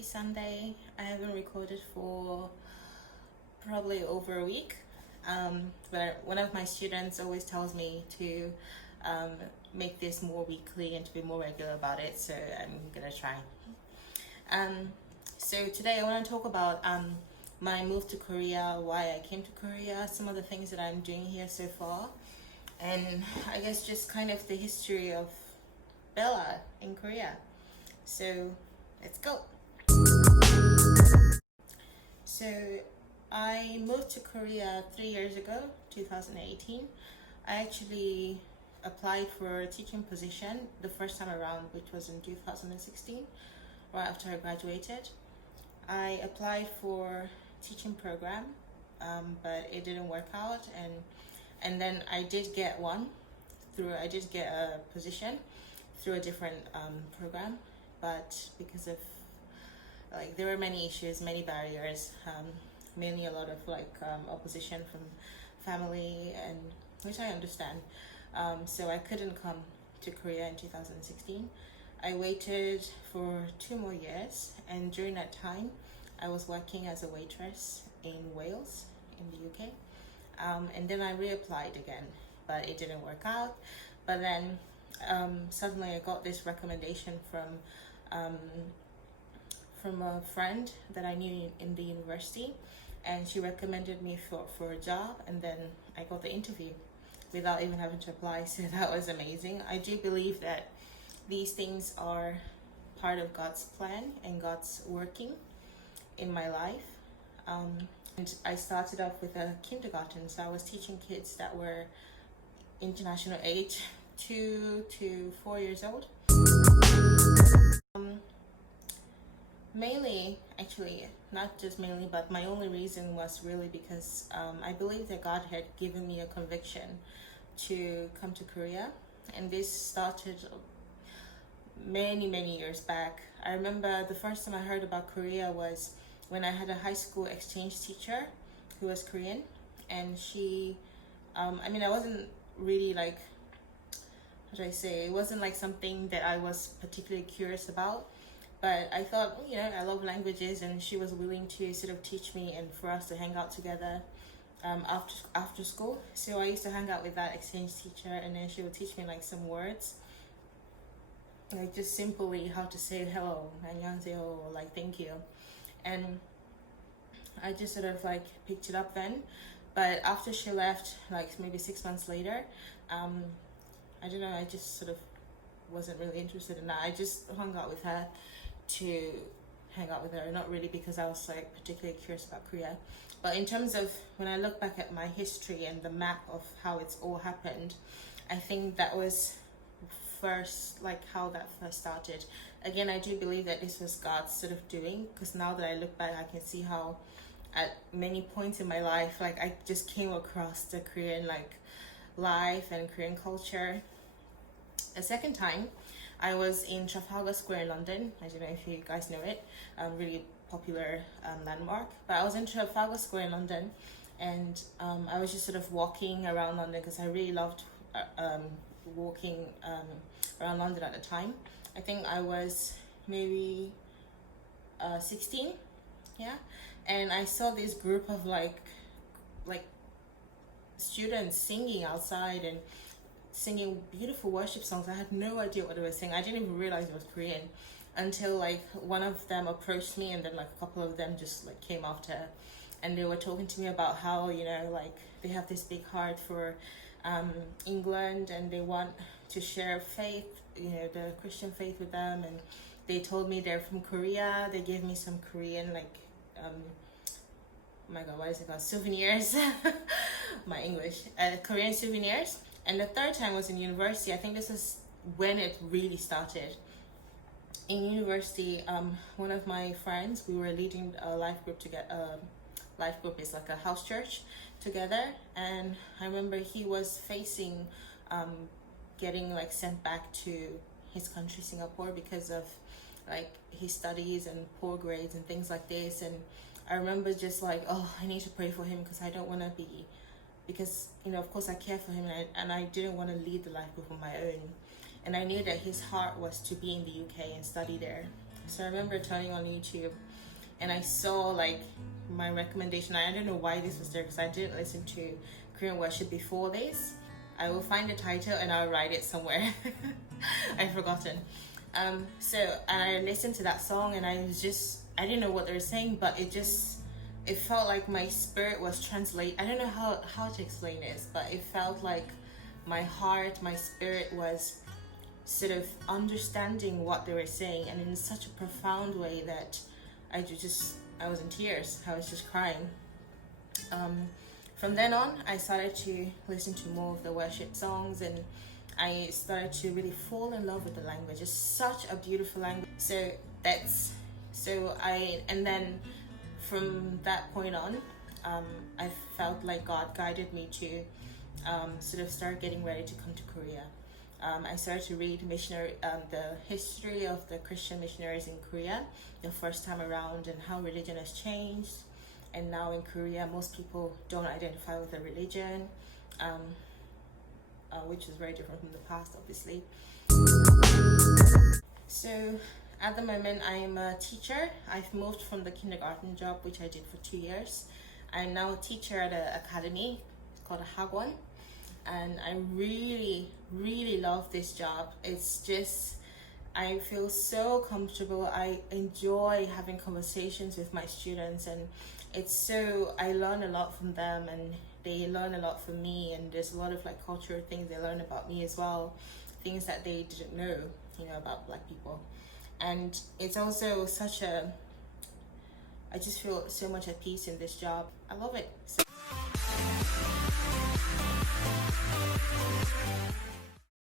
Happy Sunday. I haven't recorded for probably over a week. But one of my students always tells me to um, make this more weekly and to be more regular about it, so I'm gonna try. Um, so today I want to talk about my move to Korea, why I came to Korea, some of the things that I'm doing here so far, and I guess just kind of the history of Bella in Korea. So let's go. So I moved to Korea 3 years ago, 2018. I actually applied for a teaching position the first time around, which was in 2016, right after I graduated. I applied for teaching program, but it didn't work out, and then I did get a position through a different program, but because of there were many issues, many barriers, mainly a lot of opposition from family, and which I understand. So I couldn't come to Korea in 2016. I waited for 2 more years, and during that time, I was working as a waitress in Wales, in the UK. And then I reapplied again, but it didn't work out. But then suddenly I got this recommendation from a friend that I knew in the university, and she recommended me for a job, and then I got the interview without even having to apply. So that was amazing. I do believe that these things are part of God's plan and God's working in my life. And I started off with a kindergarten, so I was teaching kids that were international age, 2 to 4 years old. Mainly, actually, not just mainly, but my only reason was really because I believe that God had given me a conviction to come to Korea, and this started many years back. I remember the first time I heard about Korea was when I had a high school exchange teacher who was Korean, and she, I wasn't really how do I say, it wasn't like something that I was particularly curious about. But I thought, I love languages, and she was willing to sort of teach me and for us to hang out together after school. So I used to hang out with that exchange teacher, and then she would teach me some words, just simply how to say hello, 안녕하세요, or thank you. And I just sort of picked it up then. But after she left, maybe 6 months later, I don't know, I just sort of wasn't really interested in that. I just hung out with her to hang out with her, not really because I was particularly curious about Korea. But in terms of when I look back at my history and the map of how it's all happened, I think that was first how that first started. Again, I do believe that this was God's sort of doing, because now that I look back, I can see how at many points in my life I just came across the Korean life and Korean culture. A second time, I was in Trafalgar Square in London. I don't know if you guys know it, really popular landmark. But I was in Trafalgar Square in London, and I was just sort of walking around London because I really loved walking around London at the time. I think I was maybe 16, yeah, and I saw this group of students singing outside and singing beautiful worship songs. I had no idea what they were saying. I didn't even realize it was Korean until one of them approached me, and then a couple of them just came after, and they were talking to me about how they have this big heart for England, and they want to share faith, the Christian faith with them. And they told me they're from Korea. They gave me some Korean oh my god, what is it called, souvenirs. My English, Korean souvenirs. And the third time was in university. I think this is when it really started. In university, one of my friends, we were leading a life group together. Life group is a house church together, and I remember he was facing getting sent back to his country, Singapore, because of his studies and poor grades and things like this. And I remember just I need to pray for him, because I don't want to be, because of course I care for him, and I didn't want to lead the life group on my own. And I knew that his heart was to be in the UK and study there. So I remember turning on YouTube and I saw like my recommendation. I don't know why this was there because I didn't listen to Korean worship before this. I will find the title and I'll write it somewhere. I've forgotten. So I listened to that song and I didn't know what they were saying, but it felt like my spirit was I don't know how to explain this, but it felt like my heart, my spirit was sort of understanding what they were saying, and in such a profound way that I was in tears. I was just crying. From then on, I started to listen to more of the worship songs, and I started to really fall in love with the language. It's such a beautiful language. And then from that point on, I felt like God guided me to sort of start getting ready to come to Korea. I started to read the history of the Christian missionaries in Korea the first time around, and how religion has changed. And now in Korea, most people don't identify with a religion, which is very different from the past, obviously. So at the moment, I am a teacher. I've moved from the kindergarten job, which I did for 2 years. I'm now a teacher at an academy. It's called a Hagwon. And I really, really love this job. It's just, I feel so comfortable. I enjoy having conversations with my students, and I learn a lot from them, and they learn a lot from me, and there's a lot of like cultural things they learn about me as well, things that they didn't know, about Black people. And it's also I just feel so much at peace in this job. I love it.